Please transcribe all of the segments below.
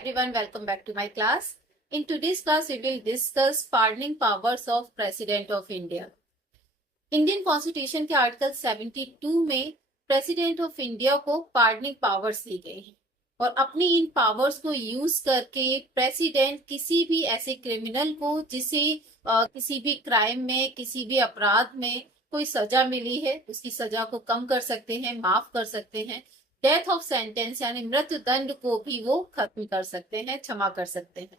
everyone, welcome back to my class. In today's class, we will discuss pardoning powers of President of India. Indian constitution के article 72 में president of India को pardoning powers दी गई हैं और अपनी इन powers को use करके president किसी भी ऐसे क्रिमिनल को जिसे किसी भी क्राइम में, किसी भी अपराध में कोई सजा मिली है, उसकी सजा को कम कर सकते हैं, माफ कर सकते हैं। डेथ ऑफ सेंटेंस यानी मृत्यु दंड को भी वो खत्म कर सकते हैं, क्षमा कर सकते हैं।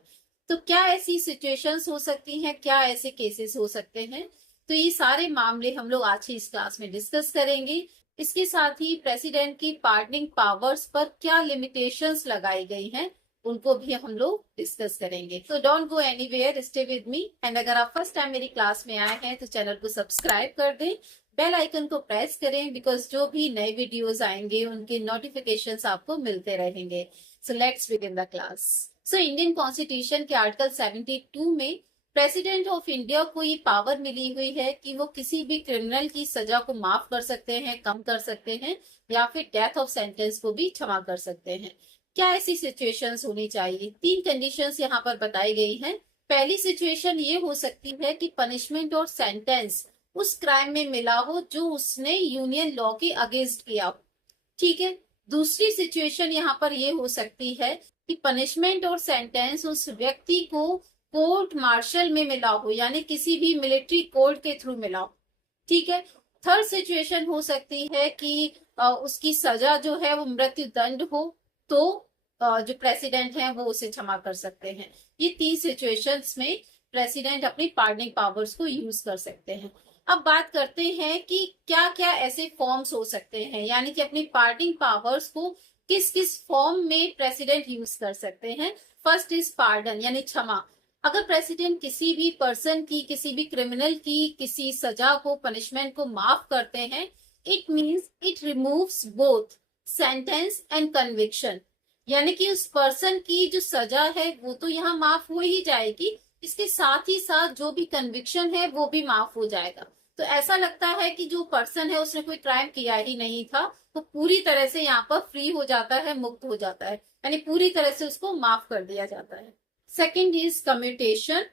तो क्या ऐसी सिचुएशंस हो सकती हैं, क्या ऐसे केसेस हो सकते हैं? तो ये सारे मामले हम लोग आज की इस क्लास में डिस्कस करेंगे। इसके साथ ही प्रेसिडेंट की पार्डनिंग पावर्स पर क्या लिमिटेशंस लगाई गई हैं उनको भी हम लोग डिस्कस करेंगे। तो don't go anywhere, stay with me. And अगर आप फर्स्ट टाइम मेरी क्लास में आए हैं तो चैनल को सब्सक्राइब कर दें, बेल आइकन को प्रेस करें, बिकॉज जो भी नए वीडियोस आएंगे उनके नोटिफिकेशंस आपको मिलते रहेंगे। So let's begin the class. So Indian constitution के आर्टिकल 72 में प्रेसिडेंट ऑफ इंडिया को ये पावर मिली हुई है कि वो किसी भी क्रिमिनल की सजा को माफ कर सकते हैं, कम कर सकते हैं या फिर डेथ ऑफ सेंटेंस को भी क्षमा कर सकते हैं। क्या ऐसी सिचुएशंस होनी चाहिए? 3 कंडीशंस यहाँ पर बताई गई हैं। पहली सिचुएशन ये हो सकती है कि पनिशमेंट और सेंटेंस उस क्राइम में मिला हो जो उसने यूनियन लॉ के अगेंस्ट किया हो। ठीक है। दूसरी सिचुएशन यहाँ पर ये हो सकती है कि पनिशमेंट और सेंटेंस उस व्यक्ति को कोर्ट मार्शल में मिला हो, यानी किसी भी मिलिट्री कोर्ट के थ्रू मिला हो। ठीक है। थर्ड सिचुएशन हो सकती है कि उसकी सजा जो है वो मृत्यु दंड हो, तो जो प्रेसिडेंट है वो उसे क्षमा कर सकते हैं। ये 3 सिचुएशंस में प्रेसिडेंट अपनी पार्डनिंग पावर्स को यूज कर सकते हैं। अब बात करते हैं कि क्या क्या ऐसे फॉर्म्स हो सकते हैं, यानी कि अपनी पार्डनिंग पावर्स को किस किस फॉर्म में प्रेसिडेंट यूज कर सकते हैं। फर्स्ट इज पार्डन यानी क्षमा। अगर प्रेसिडेंट किसी भी पर्सन की, किसी भी क्रिमिनल की किसी सजा को, पनिशमेंट को माफ करते हैं, it means it removes both sentence and conviction, यानी कि उस पर्सन की जो सजा है वो तो यहाँ माफ हो ही जाएगी, इसके साथ ही साथ जो भी कन्विक्शन है वो भी माफ हो जाएगा। तो ऐसा लगता है कि जो पर्सन है उसने कोई क्राइम किया ही नहीं था, तो पूरी तरह से यहाँ पर फ्री हो जाता है, मुक्त हो जाता है, यानी पूरी तरह से उसको माफ कर दिया जाता है। Second is commutation.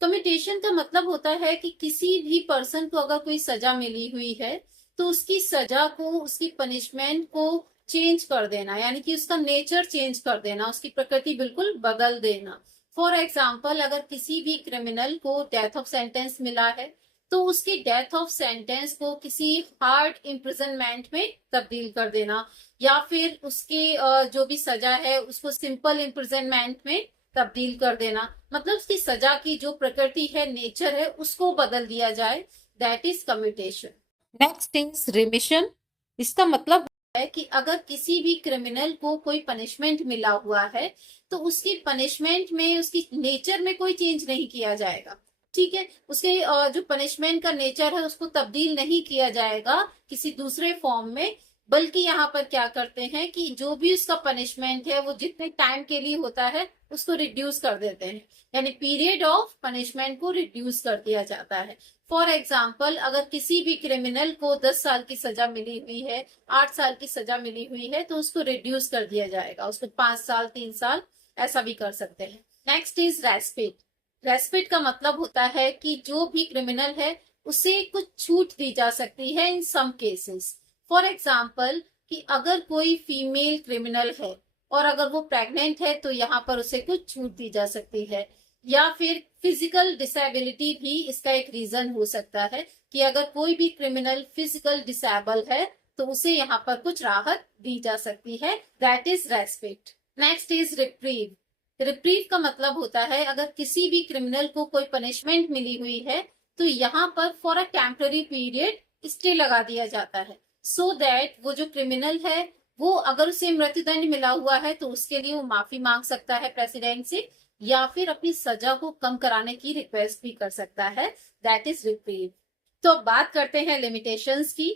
कम्यूटेशन का मतलब होता है कि किसी भी पर्सन को अगर कोई सजा मिली हुई है तो उसकी सजा को, उसकी पनिशमेंट को चेंज कर देना, यानी कि उसका नेचर चेंज कर देना, उसकी प्रकृति बिल्कुल बदल देना। फॉर एग्जाम्पल, अगर किसी भी क्रिमिनल को डेथ ऑफ सेंटेंस मिला है तो उसकी डेथ ऑफ सेंटेंस को किसी हार्ड इम्प्रिजनमेंट में तब्दील कर देना, या फिर उसकी जो भी सजा है उसको सिंपल इम्प्रिजनमेंट में तब्दील कर देना, मतलब उसकी सजा की जो प्रकृति है, नेचर है, उसको बदल दिया जाए। That is commutation. Next is remission. इसका मतलब है कि अगर किसी भी क्रिमिनल को कोई पनिशमेंट मिला हुआ है तो उसकी पनिशमेंट में, उसकी नेचर में कोई चेंज नहीं किया जाएगा। ठीक है। उसके जो पनिशमेंट का नेचर है उसको तब्दील नहीं किया जाएगा किसी दूसरे फॉर्म में, बल्कि यहाँ पर क्या करते हैं कि जो भी उसका पनिशमेंट है वो जितने टाइम के लिए होता है उसको रिड्यूस कर देते हैं, यानी पीरियड ऑफ पनिशमेंट को रिड्यूस कर दिया जाता है। फॉर एग्जाम्पल, अगर किसी भी क्रिमिनल को 10 साल की सजा मिली हुई है, 8 साल की सजा मिली हुई है, तो उसको रिड्यूस कर दिया जाएगा, उसको 5 साल, 3 साल ऐसा भी कर सकते हैं। Next is रेस्पिट। रेस्पिट का मतलब होता है कि जो भी क्रिमिनल है उसे कुछ छूट दी जा सकती है इन सम केसेस। फॉर एग्जाम्पल, कि अगर कोई फीमेल क्रिमिनल है और अगर वो प्रेग्नेंट है तो यहाँ पर उसे कुछ छूट दी जा सकती है, या फिर फिजिकल डिसेबिलिटी भी इसका एक रीजन हो सकता है कि अगर कोई भी क्रिमिनल फिजिकल डिसेबल है तो उसे यहाँ पर कुछ राहत दी जा सकती है। That is respite. Next is reprieve. Reprieve का मतलब होता है अगर किसी भी क्रिमिनल को कोई पनिशमेंट मिली हुई है तो यहाँ पर for a temporary period stay लगा दिया जाता है, सो दैट वो जो क्रिमिनल है वो, अगर उसे मृत्युदंड मिला हुआ है तो उसके लिए वो माफी मांग सकता है प्रेसिडेंट से, या फिर अपनी सजा को कम कराने की रिक्वेस्ट भी कर सकता है। That is reprieve. तो अब बात करते हैं लिमिटेशंस की।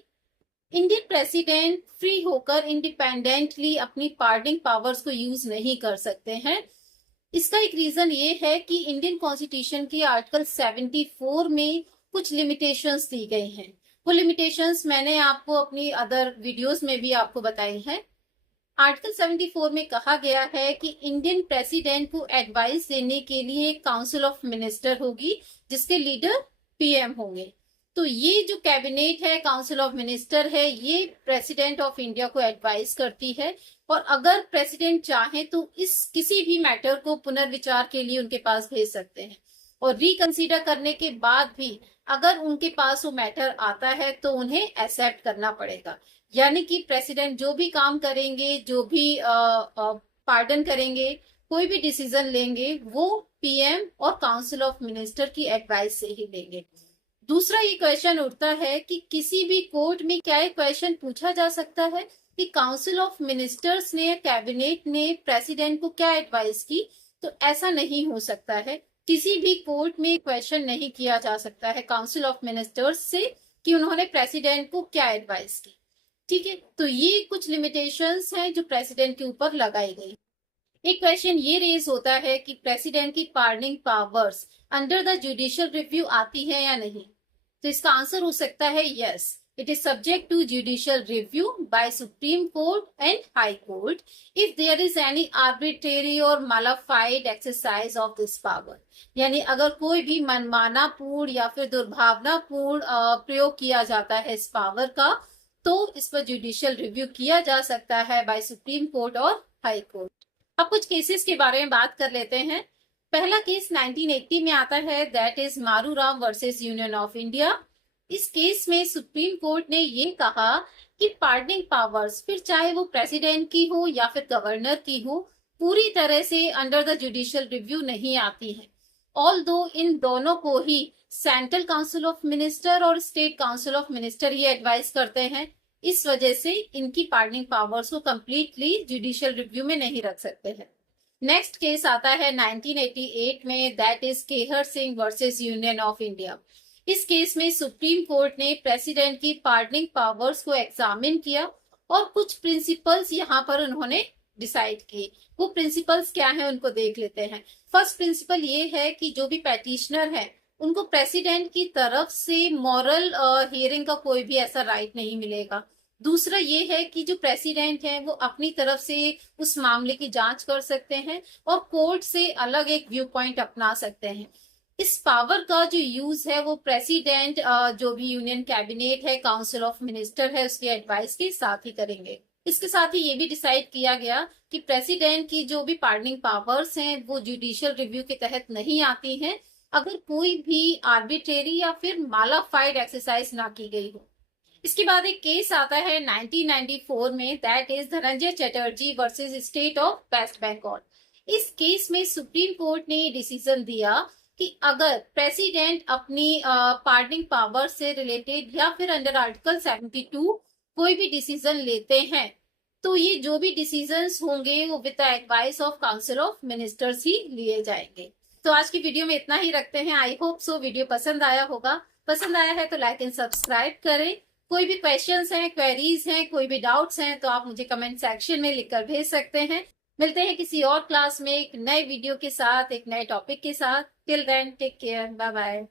इंडियन प्रेसिडेंट फ्री होकर इंडिपेंडेंटली अपनी पार्डनिंग पावर्स को यूज नहीं कर सकते हैं। इसका एक रीजन ये है कि इंडियन कॉन्स्टिट्यूशन के आर्टिकल 74 में कुछ लिमिटेशंस दी गई हैं। वो लिमिटेशंस मैंने आपको अपनी अदर वीडियोस में भी आपको बताई हैं। आर्टिकल 74 में कहा गया है कि इंडियन प्रेसिडेंट को एडवाइस देने के लिए एक काउंसिल ऑफ मिनिस्टर होगी जिसके लीडर पीएम होंगे। तो ये जो कैबिनेट है, काउंसिल ऑफ मिनिस्टर है, ये प्रेसिडेंट ऑफ इंडिया को एडवाइस करती है और अगर प्रेसिडेंट चाहे तो इस किसी भी मैटर को पुनर्विचार के लिए उनके पास भेज सकते हैं और रिकंसीडर करने के बाद भी अगर उनके पास वो मैटर आता है तो उन्हें एक्सेप्ट करना पड़ेगा। यानी कि प्रेसिडेंट जो भी काम करेंगे, जो भी पार्डन करेंगे, कोई भी डिसीजन लेंगे, वो पीएम और काउंसिल ऑफ मिनिस्टर की एडवाइस से ही लेंगे। दूसरा ये क्वेश्चन उठता है कि किसी भी कोर्ट में क्या एक क्वेश्चन पूछा जा सकता है कि काउंसिल ऑफ मिनिस्टर्स ने, कैबिनेट ने प्रेसिडेंट को क्या एडवाइस की? तो ऐसा नहीं हो सकता है। किसी भी कोर्ट में क्वेश्चन नहीं किया जा सकता है काउंसिल ऑफ मिनिस्टर्स से कि उन्होंने प्रेसिडेंट को क्या एडवाइस की। ठीक है, तो ये कुछ लिमिटेशंस हैं जो प्रेसिडेंट के ऊपर लगाई गई। एक क्वेश्चन ये रेज होता है कि प्रेसिडेंट की pardoning powers under the judicial review आती है या नहीं। तो इसका आंसर हो सकता है yes, it is subject to judicial review by Supreme Court and High Court if there is any arbitrary or malified exercise of this power। यानी अगर कोई भी मनमाना पूर्ण या फिर दुर्भावनापूर्ण प्रयोग किया जाता है इस पावर का तो इस पर जुडिशियल रिव्यू किया जा सकता है बाय सुप्रीम कोर्ट और हाई कोर्ट। अब कुछ केसेस के बारे में बात कर लेते हैं। पहला केस 1980 में आता है, that is Maru Ram versus union of India. इस केस में सुप्रीम कोर्ट ने ये कहा कि पार्डनिंग पावर्स फिर चाहे वो प्रेसिडेंट की हो या फिर गवर्नर की हो, पूरी तरह से अंडर द जुडिशियल रिव्यू नहीं आती है। ऑल्दो इन दोनों को ही सेंट्रल काउंसिल ऑफ मिनिस्टर और स्टेट काउंसिल ऑफ मिनिस्टर ये एडवाइस करते हैं, इस वजह से इनकी पार्डनिंग पावर्स को कंप्लीटली जुडिशियल रिव्यू में नहीं रख सकते हैं। नेक्स्ट केस आता है 1988 में, that is Kehar Singh versus union of India. इस केस में सुप्रीम कोर्ट ने प्रेसिडेंट की पार्डनिंग पावर्स को एग्जामिन किया और कुछ प्रिंसिपल्स यहाँ पर उन्होंने डिसाइड किए। वो प्रिंसिपल्स क्या है उनको देख लेते हैं। फर्स्ट प्रिंसिपल ये है कि जो भी पैटिशनर है उनको प्रेसिडेंट की तरफ से मॉरल हियरिंग का कोई भी ऐसा राइट नहीं मिलेगा। दूसरा ये है कि जो प्रेसिडेंट है वो अपनी तरफ से उस मामले की जांच कर सकते हैं और कोर्ट से अलग एक व्यू पॉइंट अपना सकते हैं। इस पावर का जो यूज है वो प्रेसिडेंट जो भी यूनियन कैबिनेट है, काउंसिल ऑफ मिनिस्टर है, उसकी एडवाइस के साथ ही करेंगे। इसके साथ ही ये भी डिसाइड किया गया कि प्रेसिडेंट की जो भी पार्डनिंग पावर्स हैं वो जुडिशियल रिव्यू के तहत नहीं आती हैं अगर कोई भी आर्बिट्रेरी या फिर मालाफाइड एक्सरसाइज ना की गई हो। इसके बाद एक केस आता है 1994 में, that is Dhananjoy Chatterjee versus state of West Bengal. इस केस में सुप्रीम कोर्ट ने डिसीजन दिया कि अगर प्रेसिडेंट अपनी पार्डनिंग पावर से रिलेटेड या फिर अंडर आर्टिकल 72 कोई भी डिसीजन लेते हैं तो ये जो भी डिसीजंस होंगे वो with the advice of council of ministers ही लिए जाएंगे। तो आज की वीडियो में इतना ही रखते हैं। आई होप सो वीडियो पसंद आया होगा। पसंद आया है तो लाइक एंड सब्सक्राइब करें। कोई भी क्वेश्चंस हैं, क्वेरीज हैं, कोई भी डाउट्स हैं तो आप मुझे कमेंट सेक्शन में लिखकर भेज सकते हैं। मिलते हैं किसी और क्लास में एक नए वीडियो के साथ, एक नए टॉपिक के साथ। Till then take care, bye bye.